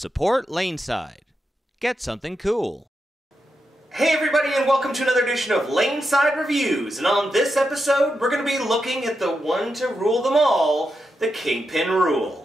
Support Laneside. Get something cool. Hey everybody, and welcome to another edition of Laneside Reviews. And on this episode, we're going to be looking at the one to rule them all, the Kingpin Rule.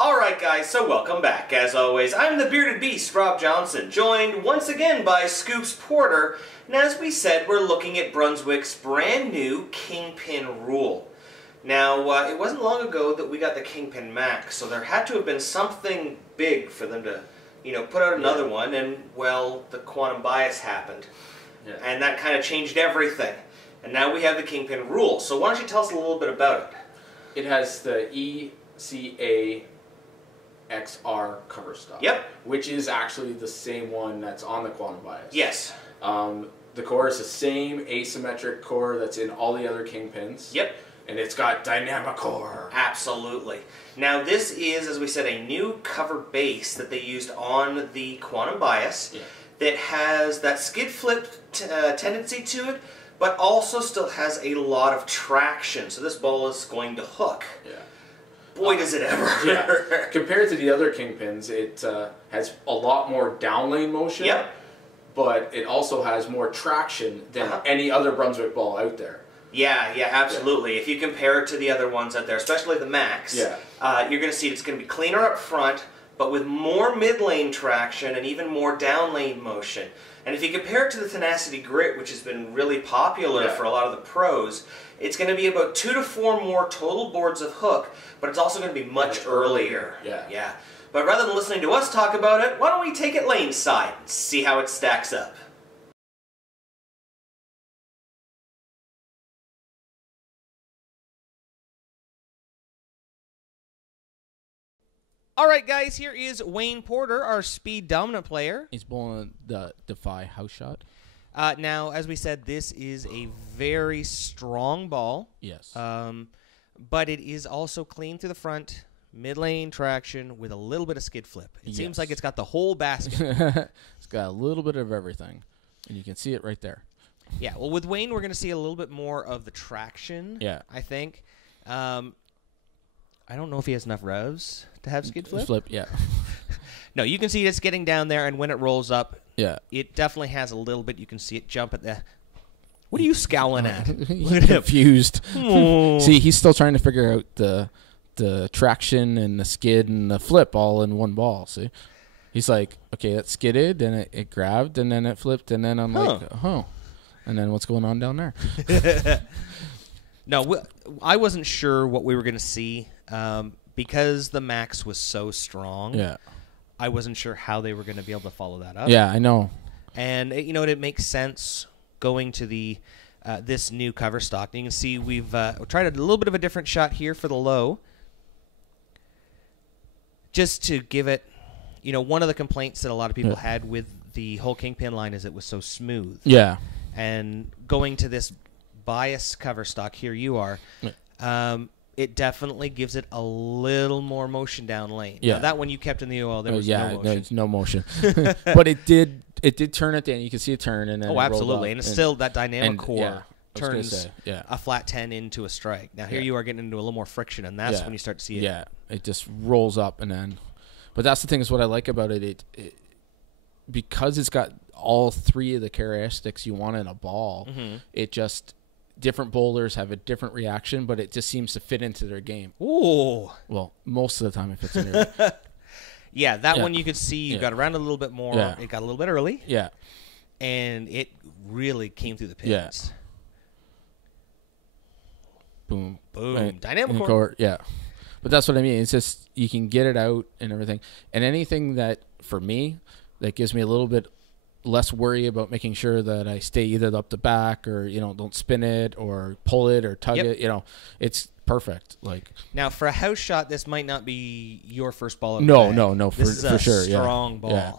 Alright guys, so welcome back. As always, I'm the Bearded Beast, Rob Johnson, joined once again by Scoops Porter, and as we said, we're looking at Brunswick's brand new Kingpin Rule. Now, it wasn't long ago that we got the Kingpin Max, so there had to have been something big for them to, put out another one, and, well, the quantum bias happened. Yeah. And that kind of changed everything. And now we have the Kingpin Rule, so why don't you tell us a little bit about it? It has the ECA XR cover stock. Yep. Which is actually the same one that's on the quantum bias. Yes. The core is the same asymmetric core that's in all the other Kingpins. Yep. And it's got dynamic core. Absolutely. Now this is, as we said, a new cover base that they used on the quantum bias that has that skid flip tendency to it, but also still has a lot of traction. So this ball is going to hook. Yeah. Boy, does it ever. Yeah. Compared to the other Kingpins, it has a lot more down lane motion. Yep. But it also has more traction than any other Brunswick ball out there. Yeah, absolutely. Yeah. If you compare it to the other ones out there, especially the Max, you're going to see it's going to be cleaner up front, but with more mid-lane traction and even more down-lane motion. And if you compare it to the Tenacity Grit, which has been really popular for a lot of the pros, it's going to be about 2 to 4 more total boards of hook, but it's also going to be much earlier. Yeah. But rather than listening to us talk about it, why don't we take it lane side and see how it stacks up? Alright guys, here is Wayne Porter, our speed dominant player. He's bowling the Defy house shot. Now, as we said, this is a very strong ball. Yes. But it is also clean through the front, mid-lane traction with a little bit of skid flip. It seems like it's got the whole basket. It's got a little bit of everything, and you can see it right there. Yeah, well, with Wayne, we're going to see a little bit more of the traction, I think. I don't know if he has enough revs to have skid flip. No, you can see it's getting down there, and when it rolls up, it definitely has a little bit. You can see it jump at the... What are you scowling at? Look at him. Confused. See, he's still trying to figure out the traction and the skid and the flip all in one ball, see? He's like, okay, it skidded, and it grabbed, and then it flipped, and then I'm like, and then what's going on down there? No, I wasn't sure what we were going to see because the Max was so strong. Yeah. I wasn't sure how they were going to be able to follow that up. Yeah, I know. And it makes sense going to the this new cover stock. And you can see we've tried a little bit of a different shot here for the low, just to give it. One of the complaints that a lot of people had with the whole Kingpin line is it was so smooth. Yeah. And going to this bias cover stock, here you are, it definitely gives it a little more motion down lane. Yeah. Now, that one you kept in the OL, there was no motion. There's no motion. But it did turn at the end. You can see it turn. And then absolutely. And it's still that dynamic core turns a a flat 10 into a strike. Now, here you are getting into a little more friction, and that's when you start to see it. Yeah, it just rolls up. And then, but that's the thing is what I like about it. Because it's got all 3 of the characteristics you want in a ball, it just... Different bowlers have a different reaction, but it just seems to fit into their game. Ooh. Well, most of the time it fits in there. Yeah, that one you could see you got around a little bit more. Yeah. It got a little bit early. Yeah. And it really came through the pins. Yeah. Boom. Boom. Right. Dynamic core. Yeah. But that's what I mean. It's just you can get it out and everything. And anything that, for me, that gives me a little bit less worry about making sure that I stay either up the back or, don't spin it or pull it or tug it. It's perfect. Like, now, for a house shot, this might not be your first ball. No, for this is sure. a strong ball. Yeah.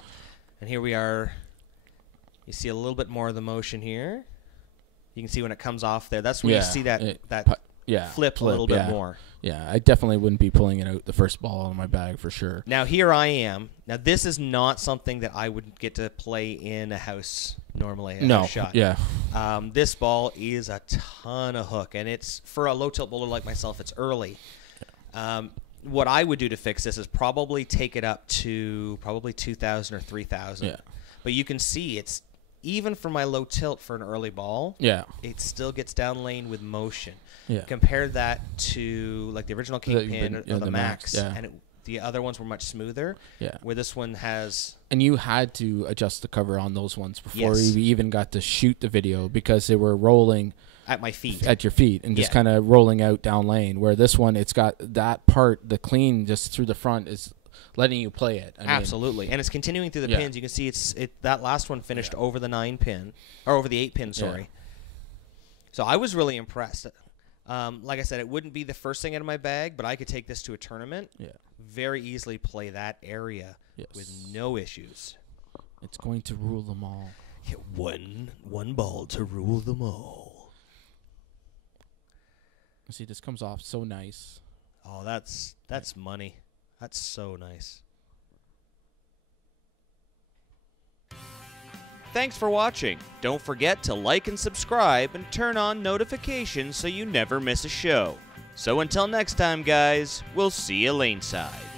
And here we are. You see a little bit more of the motion here. You can see when it comes off there. That's when you see that flip a little bit more. Yeah, I definitely wouldn't be pulling it out the first ball in my bag for sure. Now, here I am. Now, this is not something that I would get to play in a house normally. House shot. Yeah. This ball is a ton of hook, and it's for a low-tilt bowler like myself, it's early. What I would do to fix this is probably take it up to probably 2,000 or 3,000. Yeah. But you can see it's, even for my low tilt for an early ball, it still gets down lane with motion. Yeah. Compare that to like the original Kingpin or the Max, and the other ones were much smoother. Yeah. Where this one has. And you had to adjust the cover on those ones before we even got to shoot the video because they were rolling at my feet, at your feet, and just kind of rolling out down lane. Where this one, it's got that part, the clean just through the front is letting you play it. Absolutely. And it's continuing through the pins. You can see that last one finished over the 9-pin, or over the 8-pin, sorry. Yeah. So I was really impressed. Like I said, it wouldn't be the first thing out of my bag, but I could take this to a tournament, very easily play that area with no issues. It's going to rule them all. Yeah, one ball to rule them all. See, this comes off so nice. Oh, that's money. That's so nice. Thanks for watching. Don't forget to like and subscribe and turn on notifications so you never miss a show. So until next time, guys, we'll see you laneside.